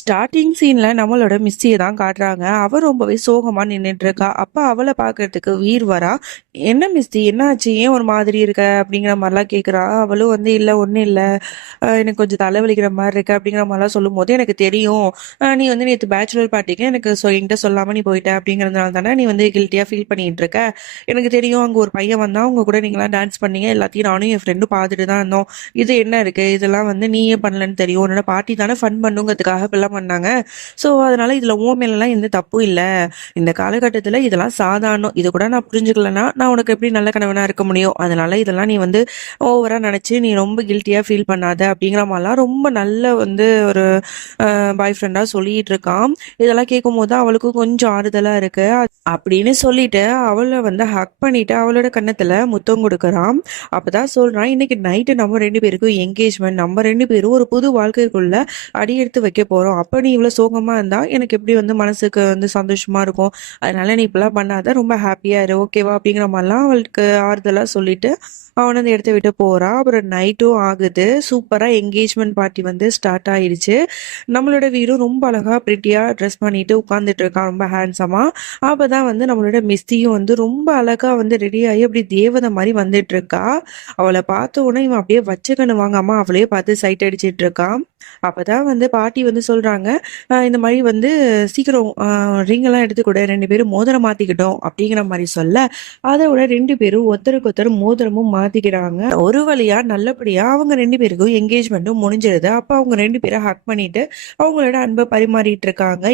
Starting சீனில் நம்மளோட மிஸ்ஸியை தான் காட்டுறாங்க. அவள் ரொம்பவே சோகமாக நின்றுட்டு இருக்கா அப்போ அவளை பார்க்கறதுக்கு வீர் வரா. என்ன மிஸ்ஸி என்னாச்சு? ஏன் ஒரு மாதிரி இருக்க? அப்படிங்கிற மாதிரிலாம் கேட்குறா அவளும் வந்து இல்லை ஒன்றும் இல்லை. எனக்கு கொஞ்சம் தலைவலிக்கிற மாதிரி இருக்கு. அப்படிங்கிற மாதிரிலாம் சொல்லும் போது எனக்கு தெரியும். நீ வந்து நேற்று பேச்சுலர் பார்ட்டிக்கு எனக்கு சொ என்கிட்ட சொல்லாமல் நீ போயிட்ட. அப்படிங்கிறதுனால தானே நீ வந்து கில்ட்டியாக ஃபீல் பண்ணிட்டு இருக்க. எனக்கு தெரியும் அங்கே ஒரு பையன் வந்தா அவங்க கூட நீங்களாம் டான்ஸ் பண்ணீங்க. எல்லாத்தையும் நானும் என் ஃப்ரெண்டும் பார்த்துட்டு தான் இருந்தோம். இது என்ன இருக்கு? இதெல்லாம் வந்து நீயே பண்ணலன்னு தெரியும். உன்னோட பாட்டி தானே ஃபன் பண்ணுங்கிறதுக்காக இப்பெல்லாம் பண்ணாங்க. ஸோ அதனால இதில் ஓ எந்த தப்பும் இல்லை. இந்த காலகட்டத்தில் இதெல்லாம் சாதாரணம். இது கூட நான் புரிஞ்சுக்கலன்னா நான் உனக்கு எப்படி நல்ல கணவனாக இருக்க முடியும்? அதனால இதெல்லாம் நீ வந்து ஓவராக நினச்சி நீ ரொம்ப கில்ட்டியாக ஃபீல் பண்ணாத அப்படிங்கிற மாதிரிலாம் ரொம்ப நல்ல வந்து ஒரு பாய் ஃப்ரெண்டாக சொல்லிட்டு இருக்கான். இதெல்லாம் கேட்கும் போது அவளுக்கும் கொஞ்சம் ஆறுதலாக இருக்கு. அப்படின்னு சொல்லிட்டு அவளை வந்து ஹக் பண்ணிட்டு அவளோட கன்னத்தில் முத்தம் கொடுக்குறான். அப்பதான் சொல்றான் இன்னைக்கு நைட்டு நம்ம ரெண்டு பேருக்கும் என்கேஜ்மெண்ட் நம்ம ரெண்டு பேரும் ஒரு புது வாழ்க்கைக்குள்ள அடி எடுத்து வைக்க போறோம். அப்போ நீ இவ்வளோ சோகமாக இருந்தால் எனக்கு எப்படி வந்து மனசுக்கு வந்து சந்தோஷமா இருக்கும்? அதனால நீ இப்பெல்லாம் பண்ணாத ரொம்ப ஹாப்பியாக இரு ஓகேவா அப்படிங்கிற மாதிரிலாம் அவளுக்கு ஆறுதலாக சொல்லிட்டு அவனை அந்த இடத்த விட்டு போகிறான் அப்புறம் நைட்டும் ஆகுது. சூப்பராக என்கேஜ்மெண்ட் பார்ட்டி வந்து ஸ்டார்ட் ஆயிடுச்சு. நம்மளோட வீடும் ரொம்ப அழகா பிரிட்டியாக ட்ரெஸ் பண்ணிட்டு உட்காந்துட்டு இருக்கான் ரொம்ப ஹேண்ட்ஸமா அப்பதான் வந்து நம்மளோட மிஸ்தியும் வந்து ரொம்ப அழகாக வந்து ரெடி ஆகி அப்படி தேவதை மாதிரி வந்துட்டு இருக்கா. அவளை பார்த்த உடனே இவன் அப்படியே வச்சுக்கணு வாங்காம அவளையே பார்த்து சைட் அடிச்சிட்டு இருக்கான். அப்போ தான் வந்து பாட்டி வந்து சொல்கிறான் சொல்கிறாங்க இந்த மாதிரி வந்து சீக்கிரம் ரிங் எல்லாம் ரெண்டு பேரும் மோதிரம் மாத்திக்கிட்டோம் அப்படிங்கிற மாதிரி சொல்ல அதை விட ரெண்டு பேரும் ஒருத்தருக்கு ஒருத்தர் மோதிரமும் மாத்திக்கிறாங்க. ஒரு வழியா நல்லபடியா அவங்க ரெண்டு பேருக்கும் என்கேஜ்மெண்ட்டும் முடிஞ்சிருது. அப்போ அவங்க ரெண்டு பேரும் ஹக் பண்ணிட்டு அவங்களோட அன்பை பரிமாறிட்டு இருக்காங்க.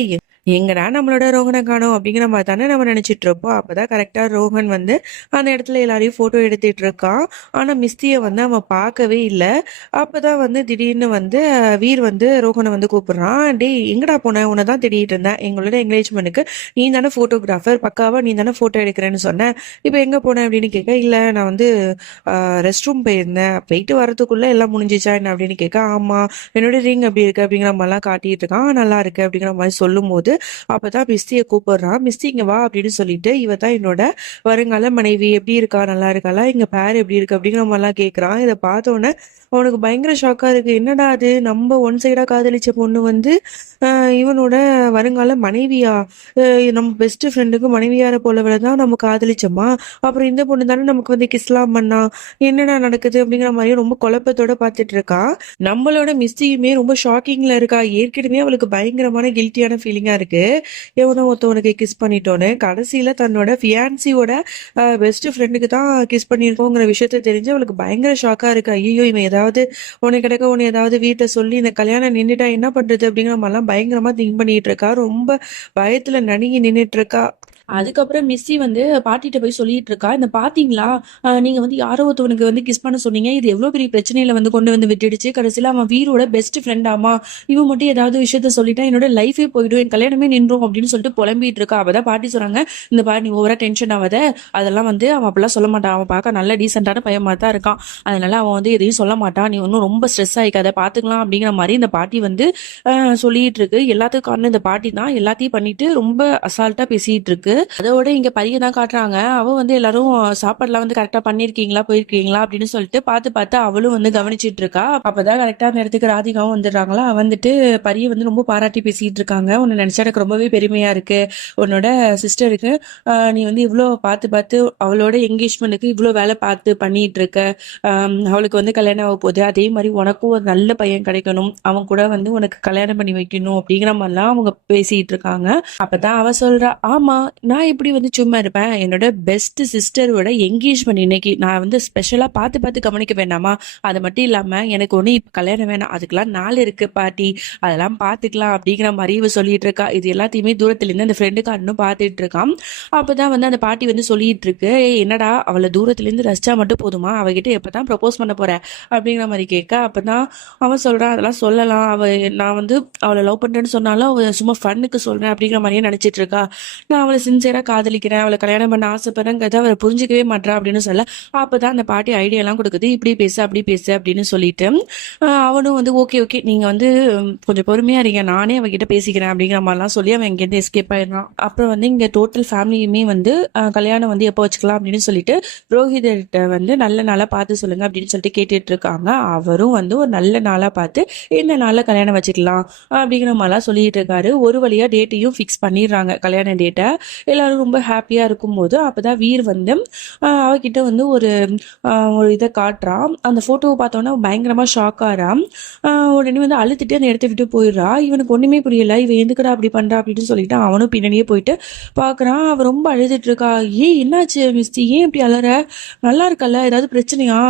எங்கடா நம்மளோட ரோகனை காணோம் அப்படிங்கிற மாதிரி தானே நம்ம நினைச்சிட்டு இருப்போம். அப்போதான் கரெக்டாக ரோகன் வந்து அந்த இடத்துல எல்லாரையும் ஃபோட்டோ எடுத்துட்டு இருக்கான். ஆனா மிஸ்தியை வந்து அவன் பார்க்கவே இல்லை. அப்போதான் வந்து திடீர்னு வந்து வீர் வந்து ரோகனை வந்து கூப்பிடுறான். டே எங்கடா போன? உன்னை தான் தேடிட்டு இருந்தேன். எங்களோட என்கேஜ்மெண்ட்டுக்கு நீ தானே ஃபோட்டோகிராஃபர் பக்காவா நீ தானே ஃபோட்டோ எடுக்கிறேன்னு சொன்னேன் இப்போ எங்கே போன அப்படின்னு கேட்க இல்லை நான் வந்து ரெஸ்ட் ரூம் போயிருந்தேன். போயிட்டு வரதுக்குள்ளே எல்லாம் முடிஞ்சிச்சா என்ன அப்படின்னு கேட்க ஆமாம் என்னோட ரிங் அப்படி இருக்கு அப்படிங்கிற மாதிரிலாம் காட்டிட்டு இருக்கான். நல்லா இருக்கு அப்படிங்கிற மாதிரி சொல்லும் போது அப்பதான் மிஸ்தியை கூப்பிடுறான். மிஸ்தி இங்க வா அப்படின்னு சொல்லிட்டு இவ தான் என்னோட வருங்கால மனைவி. எப்படி இருக்கா? நல்லா இருக்காளா? இங்க பேர் எப்படி இருக்கு அப்படிங்கிற மாதிரிலாம் கேட்குறான். இதை பார்த்த உடனே அவனுக்கு பயங்கர ஷாக்கா இருக்கு. என்னடா அது? நம்ம ஒன் சைடா காதலிச்ச பொண்ணு வந்து இவனோட வருங்கால மனைவியா? ஆஹ் நம்ம பெஸ்ட் ஃப்ரெண்டுக்கு மனைவியார போலவில தான் நம்ம காதலிச்சோமா? அப்புறம் இந்த பொண்ணு தானே நமக்கு வந்து கிஸ்லாம் பண்ணா? என்னடா நடக்குது அப்படிங்கிற மாதிரி ரொம்ப குழப்பத்தோட பார்த்துட்டு இருக்கா நம்மளோட மிஸ்டியுமே ரொம்ப ஷாக்கிங்ல இருக்கா? ஏற்கனவே அவளுக்கு பயங்கரமான கில்ட்டியான ஃபீலிங்கா இருக்கு. எவனோ ஒருத்தவனுக்கு கிஸ் பண்ணிட்டோன்னு கடைசியில தன்னோட ஃபியான்சியோட பெஸ்ட் ஃப்ரெண்டுக்கு தான் கிஸ் பண்ணியிருக்கோங்கிற விஷயத்த தெரிஞ்சு அவளுக்கு பயங்கர ஷாக்கா இருக்கு. ஐயோ இவன் ஏதாவது உனக்கு கிடக்க உன்னை ஏதாவது வீட்டை சொல்லி இந்த கல்யாணம் நின்றுட்டா என்ன பண்றது அப்படிங்கிற மாதிரிலாம் பயங்கரமா திங்க் பண்ணிட்டு இருக்கா. ரொம்ப பயத்துல நடுங்கி நின்றுட்டு இருக்கா. அதுக்கப்புறம் மிஸ்ஸி வந்து பாட்டிகிட்ட போய் சொல்லிட்டு இருக்கா இந்த பாத்தீங்களா நீங்க வந்து யாரோ ஒருத்தவனுக்கு வந்து கிஸ் பண்ண சொன்னீங்க இது எவ்வளவு பெரிய பிரச்சனையில வந்து கொண்டு வந்து விட்டுடுச்சு கடைசியில அவன் வீரோட பெஸ்ட் ஃப்ரெண்டாமா இவன் மட்டும் ஏதாவது விஷயத்த சொல்லிட்டா என்னோட லைஃபே போயிடும் என் கல்யாணமே நின்றும் அப்படின்னு சொல்லிட்டு புலம்பிட்டு இருக்கா அவதான் பாட்டி சொன்னாங்க இந்த பாட்டி நீ ஓவரா டென்ஷன் ஆகாத அதெல்லாம் வந்து அவன் அப்படிலாம் சொல்ல மாட்டான் அவன் பார்க்க நல்ல டீசென்டான பையன் தான் இருக்கான் அதனால அவன் வந்து எதையும் சொல்ல மாட்டான் நீ ஒன்றும் ரொம்ப ஸ்ட்ரெஸ் ஆகிக்காத பாத்துக்கலாம் அப்படிங்கிற மாதிரி இந்த பாட்டி வந்து சொல்லிட்டு இருக்கு எல்லாத்துக்கும் காரணம் இந்த பாட்டி தான் எல்லாத்தையும் பண்ணிட்டு ரொம்ப அசால்ட்டா பேசிட்டு இருக்கு அதோட இங்க பையன் தான் காட்டுறாங்க. அவ வந்து எல்லாரும் சாப்பாடுலாம் வந்து கரெக்டா பண்ணிருக்கீங்களா? போயிருக்கீங்களா? அப்படின்னு சொல்லிட்டு பார்த்து பார்த்து அவளும் வந்து கவனிச்சிட்டு இருக்கா. அப்பதான் கரெக்டா அந்த இடத்துக்கு ராதிகாவும் வந்துடுறாங்களா? வந்துட்டு பரிய வந்து ரொம்ப பாராட்டி பேசிட்டு இருக்காங்க. உன்னை நினைச்சா எனக்கு ரொம்பவே பெருமையா இருக்கு. உன்னோட சிஸ்டருக்கு நீ வந்து இவ்வளோ பார்த்து பார்த்து அவளோட என்கேஜ்மெண்ட்டுக்கு இவ்வளோ வேலை பார்த்து பண்ணிட்டு இருக்க. அவளுக்கு வந்து கல்யாணம் ஆக போகுது. அதே மாதிரி உனக்கும் ஒரு நல்ல பையன் கிடைக்கணும். அவன் கூட வந்து உனக்கு கல்யாணம் பண்ணி வைக்கணும் அப்படிங்கிற மாதிரிலாம் அவங்க பேசிட்டு இருக்காங்க. அப்பதான் அவ சொல்றா ஆமா நான் எப்படி வந்து சும்மா இருப்பேன்? என்னோட பெஸ்ட் சிஸ்டரோட என்கேஜ்மெண்ட் இன்னைக்கு நான் வந்து ஸ்பெஷலாக பார்த்து பார்த்து கவனிக்க வேண்டாமா? அது மட்டும் இல்லாமல் எனக்கு ஒன்று இப்போ கல்யாணம் வேணாம். அதுக்கெல்லாம் நாள் இருக்கு பாட்டி. அதெல்லாம் பார்த்துக்கலாம் அப்படிங்கிற மாதிரி இவ சொல்லிட்டு இருக்கா. இது எல்லாத்தையுமே தூரத்துலேருந்து அந்த அந்த ஃப்ரெண்டுக்காரனும் பார்த்துட்டு இருக்கான். அப்பதான் வந்து அந்த பாட்டி வந்து சொல்லிட்டு இருக்கு. என்னடா? அவளை தூரத்துலேருந்து ரசிச்சா மட்டும் போதுமா? அவகிட்ட எப்பதான் ப்ரப்போஸ் பண்ண போகிற அப்படிங்கிற மாதிரி கேட்க அப்பதான் அவன் சொல்கிறான் அதெல்லாம் சொல்லலாம். அவள் நான் வந்து அவளை லவ் பண்ணுறேன்னு சொன்னாலும் அவள் சும்மா ஃபன்னுக்கு சொல்கிறேன் அப்படிங்கிற மாதிரியே நினச்சிட்டு இருக்கா. நான் அவளை சின்சியராக காதலிக்கிறேன் அவளை கல்யாணம் பண்ண ஆசைப்படுறேங்கிறத அவரை புரிஞ்சுக்கவே மாட்றா அப்படின்னு சொல்ல அப்பதான் அந்த பாட்டி ஐடியாலாம் கொடுக்குது. இப்படி பேசு அப்படி பேசு அப்படின்னு சொல்லிட்டு அவனும் வந்து ஓகே ஓகே நீங்கள் வந்து கொஞ்சம் பொறுமையாக இருங்க. நானே அவகிட்ட பேசிக்கிறேன் அப்படிங்கிற மாதிரிலாம் சொல்லி அவன் இங்கேருந்து எஸ்கேப் ஆயிடுறான். அப்புறம் வந்து இங்கே டோட்டல் ஃபேமிலியுமே வந்து கல்யாணம் வந்து எப்போ வச்சுக்கலாம் அப்படின்னு சொல்லிட்டு ரோஹிதர்கிட்ட வந்து நல்ல நாளாக பார்த்து சொல்லுங்க அப்படின்னு சொல்லிட்டு கேட்டுட்டு இருக்காங்க. அவரும் வந்து ஒரு நல்ல நாளாக பார்த்து இந்த நாளில் கல்யாணம் வச்சுக்கலாம் அப்படிங்கிற மாதிரிலாம் சொல்லிட்டு இருக்காரு. ஒரு வழியாக டேட்டையும் ஃபிக்ஸ் பண்ணிடுறாங்க கல்யாண டேட்டை எல்லாரும் ரொம்ப ஹாப்பியாக இருக்கும்போது அப்பதான் வீர் வந்து அவகிட்ட வந்து ஒரு ஒரு இதை காட்டுறான். அந்த ஃபோட்டோவை பார்த்தோன்னா பயங்கரமாக ஷாக் ஆகிறான் உடனே வந்து அழுத்துட்டு அந்த இடத்த விட்டு போயிடுறா. இவனுக்கு ஒன்றுமே புரியல. இவன் எதுக்குடா அப்படி பண்ணுறா அப்படின்னு சொல்லிட்டு அவனும் பின்னாடியே போயிட்டு பார்க்குறான். அவன் ரொம்ப அழுதுட்டு இருக்கா. ஏன் என்னாச்சு மிஸ்தி ஏன் இப்படி அலற? நல்லா இருக்கல்ல? ஏதாவது பிரச்சனையா?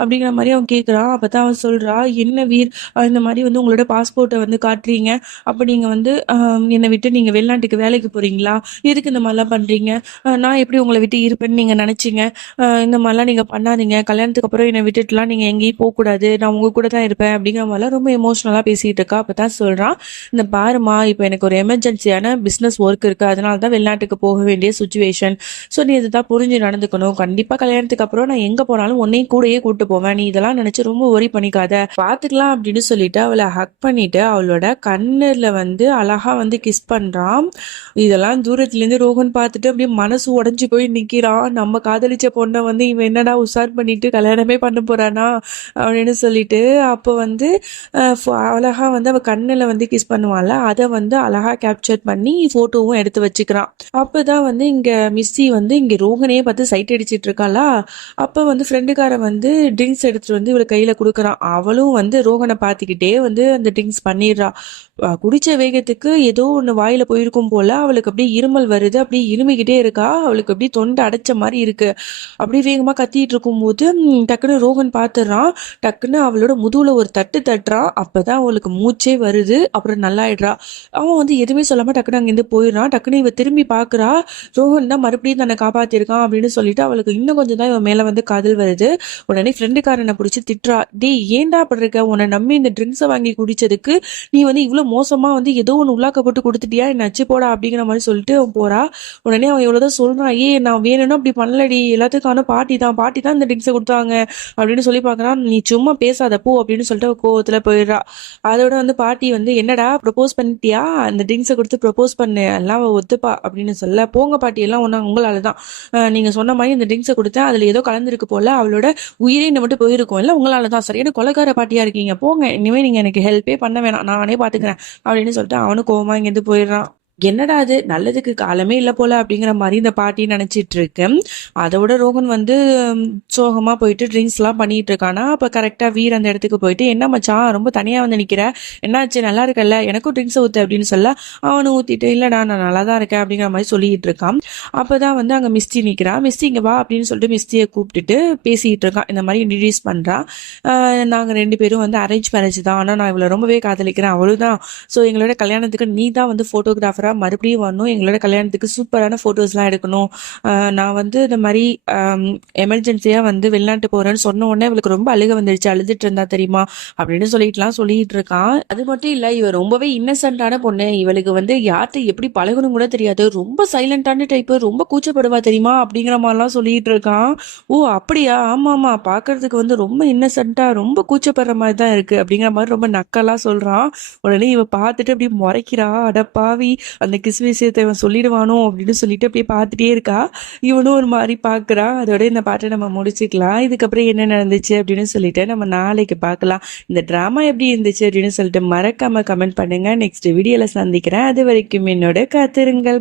அப்படிங்கிற மாதிரி அவன் கேட்குறான் அப்போ தான் அவன் சொல்கிறா என்ன வீர்? இந்த மாதிரி வந்து உங்களோட பாஸ்போர்ட்டை வந்து காட்டுறீங்க. அப்போ வந்து என்னை விட்டு நீங்கள் வெளிநாட்டுக்கு வேலைக்கு போகிறீங்களா எதுக்கு இந்த மாதிரிலாம் பண்றீங்க. நான் எப்படி உங்களை விட்டு இருப்பேன்னு நீங்கள் நினச்சிங்க? இந்த மாதிரிலாம் நீங்க பண்ணாதீங்க. கல்யாணத்துக்கு அப்புறம் என்னை விட்டுட்டுலாம் நீங்கள் எங்கேயும் போகக்கூடாது நான் உங்கள் கூட தான் இருப்பேன் அப்படிங்கிற மாதிரிலாம் ரொம்ப எமோஷ்னலாக பேசிகிட்டு இருக்கா. அப்பதான் சொல்கிறான் இந்த பாருமா இப்போ எனக்கு ஒரு எமர்ஜென்சியான பிஸ்னஸ் ஒர்க் இருக்குது அதனால தான் வெளிநாட்டுக்கு போக வேண்டிய சுச்சுவேஷன் ஸோ நீ இதுதான் புரிஞ்சு நடந்துக்கணும். கண்டிப்பாக கல்யாணத்துக்கு அப்புறம் நான் எங்கே போனாலும் உன்னையும் கூடயே கூப்பிட்டு போவேன். நீ இதெல்லாம் நினச்சி ரொம்ப ஒரி பண்ணிக்காத. பார்த்துக்கலாம் அப்படின்னு சொல்லிட்டு அவளை ஹக் பண்ணிட்டு அவளோட கண்ணில் வந்து அழகா வந்து கிஸ் பண்ணுறான் இதெல்லாம் தூரத்துலேருந்து இருந்து ரோகன் பார்த்துட்டு அப்படியே மனசு உடஞ்சி போய் நிற்கிறான் நம்ம காதலிச்ச பொண்ணை வந்து இவன் என்னடா உஷார் பண்ணிட்டு கல்யாணமே பண்ண போறானா அப்படின்னு சொல்லிட்டு அப்போ வந்து அழகா வந்து அவ கண்ணில் வந்து கிஸ் பண்ணுவாள்ல அதை வந்து அழகா கேப்சர் பண்ணி போட்டோவும் எடுத்து வச்சுக்கிறான். அப்பதான் வந்து இங்க மிஸ்ஸி வந்து இங்க ரோகனையே பார்த்து சைட் அடிச்சிட்டு இருக்காளா? அப்போ வந்து ஃப்ரெண்டுக்காரன் வந்து ட்ரிங்க்ஸ் எடுத்துட்டு வந்து இவளை கையில கொடுக்குறான். அவளும் வந்து ரோகனை பார்த்துக்கிட்டே வந்து அந்த ட்ரிங்க்ஸ் பண்ணிடுறா. குடிச்ச வேகத்துக்கு ஏதோ ஒன்று வாயில போயிருக்கும் போல அவளுக்கு அப்படியே இருமல் வருது அப்படியே இருமிக்கிட்டே இருக்கா அவளுக்கு அப்படியே தொண்டை அடைச்ச மாதிரி இருக்கு. அப்படியே வேகமா கத்திட்டு இருக்கும்போது போது டக்குன்னு ரோகன் பார்த்துடுறான் டக்குன்னு அவளோட முதுகுல ஒரு தட்டு தட்டுறான் அப்பதான் அவளுக்கு மூச்சே வருது. அப்புறம் நல்லாயிடுறா. அவன் வந்து எதுவுமே சொல்லாம டக்குன்னு அங்கேருந்து போயிடுறான். டக்குன்னு இவ திரும்பி பாக்குறா. ரோஹன் தான் மறுபடியும் தன்னை காப்பாத்திருக்கான் அப்படின்னு சொல்லிட்டு அவளுக்கு இன்னும் கொஞ்சம் தான் இவன் மேல வந்து காதல் வருது. உடனே ஃப்ரெண்டுக்காரனை பிடிச்சி திட்டுறா. டேய் ஏன்டா அப்படி இருக்க? உன்னை நம்பி இந்த ட்ரிங்க்ஸை வாங்கி குடிச்சதுக்கு நீ வந்து இவ்வளவு மோசமா வந்து ஏதோ ஒன்று உள்ளாக்கப்பட்டு கொடுத்துட்டியா? என்ன அச்சு போடா அப்படிங்கிற மாதிரி சொல்லிட்டு அவன் போறா. உடனே அவன் எவ்வளவுதான் சொல்றான். ஏ நான் வேணும்னா அப்படி பண்ணலடி. எல்லாத்துக்கான பாட்டி தான். பாட்டி தான் இந்த ட்ரிங்க்ஸை கொடுத்தாங்க. அப்படின்னு சொல்லி பார்க்கறான். நீ சும்மா பேசாத. போ. அப்படின்னு சொல்லிட்டு கோவத்தில் போயிடுறா. அதோட வந்து பாட்டி வந்து என்னடா ப்ரப்போஸ் பண்ணிட்டியா? அந்த ட்ரிங்க்ஸை கொடுத்து ப்ரப்போஸ் பண்ணு. எல்லாம் ஒத்துப்பா. அப்படின்னு சொல்ல போங்க பாட்டி. எல்லாம் ஒன்றா உங்களால தான். நீங்க சொன்ன மாதிரி இந்த ட்ரிங்க்ஸை கொடுத்தேன். அதுல ஏதோ கலந்துருக்கு போல. அவளோட உயிரே மட்டும் போயிருக்கும். இல்லை உங்களால தான். சரியான கொலகார பாட்டியா இருக்கீங்க. போங்க. இனிமே நீங்க எனக்கு ஹெல்ப்பே பண்ண வேணாம். நானே பாத்துக்கிறேன். அப்படின்னு சொல்லிட்டு அவனும் கோவமா இங்கேருந்து போயிடுறான். என்னடா அது? நல்லதுக்கு காலமே இல்லை போல அப்படிங்கிற மாதிரி இந்த பாட்டி நினைச்சிட்டு இருக்கு அதோட ரோகன் வந்து சோகமாக சோகமா போயிட்டு ட்ரிங்க்ஸ் எல்லாம் பண்ணிட்டு இருக்கானா? அப்ப கரெக்டா வீர் அந்த இடத்துக்கு போயிட்டு என்ன மச்சான்? ரொம்ப தனியா வந்து நிக்கிற? என்னாச்சு? நல்லா இருக்கல்ல? எனக்கும் ட்ரிங்க்ஸ் ஊத்து அப்படின்னு சொல்ல அவனு ஊத்திட்டு இல்லடா நான் நல்லா தான் இருக்கேன் அப்படிங்கிற மாதிரி சொல்லிட்டு இருக்கான். அப்பதான் வந்து அங்க மிஸ்டி நிற்கிறான் மிஸ்டி இங்க வா அப்படின்னு சொல்லிட்டு மிஸ்டியை கூப்பிட்டுட்டு பேசிட்டு இருக்கான் இந்த மாதிரி இன்ட்ரடியூஸ் பண்றான் நாங்கள் நாங்க ரெண்டு பேரும் வந்து அரேஞ்ச் மேரேஜ் தான். ஆனா நான் இவளை ரொம்பவே காதலிக்கிறேன். அவளும் தான் ஸோ எங்களோட கல்யாணத்துக்கு நீ தான் வந்து ஃபோட்டோகிராஃபராக மறுபடியும் வரணும். எங்களோட கல்யாணத்துக்கு சூப்பரான ஃபோட்டோஸ்லாம் எடுக்கணும். நான் வந்து இந்த மாதிரி எமர்ஜென்சியாக வந்து வெளிநாட்டு போகிறேன்னு சொன்ன உடனே இவளுக்கு ரொம்ப அழுக வந்துடுச்சு அழுதுட்டு இருந்தா தெரியுமா? அப்படின்னு சொல்லிட்டுலாம் சொல்லிட்டு இருக்கான் அது மட்டும் இல்லை இவ ரொம்பவே இன்னசென்ட்டான பொண்ணு. இவளுக்கு வந்து யார்கிட்ட எப்படி பழகணும் கூட தெரியாது. ரொம்ப சைலண்டான டைப்பு ரொம்ப கூச்சப்படுவா தெரியுமா? அப்படிங்கிற மாதிரிலாம் சொல்லிட்டு இருக்கான் ஓ அப்படியா? ஆமா ஆமா. பாக்குறதுக்கு வந்து ரொம்ப இன்னசென்ட்டா ரொம்ப கூச்சப்படுற மாதிரி தான் இருக்கு. அப்படிங்கிற மாதிரி ரொம்ப நக்கலா சொல்றான் உடனே இவ பார்த்துட்டு அப்படியே முறைக்கிறா. அட பாவி அந்த கிஸ் விஷயத்தை இவன் சொல்லிடுவானோ அப்படின்னு சொல்லிட்டு அப்படியே பார்த்துட்டே இருக்கா. இவனும் ஒரு மாதிரி பார்க்குறான் அதோட இந்த பாட்டை நம்ம முடிச்சுக்கலாம். இதுக்கப்புறம் என்ன நடந்துச்சு அப்படின்னு சொல்லிட்டு நம்ம நாளைக்கு பார்க்கலாம். இந்த ட்ராமா எப்படி இருந்துச்சு அப்படின்னு சொல்லிட்டு மறக்காம கமெண்ட் பண்ணுங்க. நெக்ஸ்ட் வீடியோல சந்திக்கிறேன். அது வரைக்கும் என்னோட காத்திருங்கள்.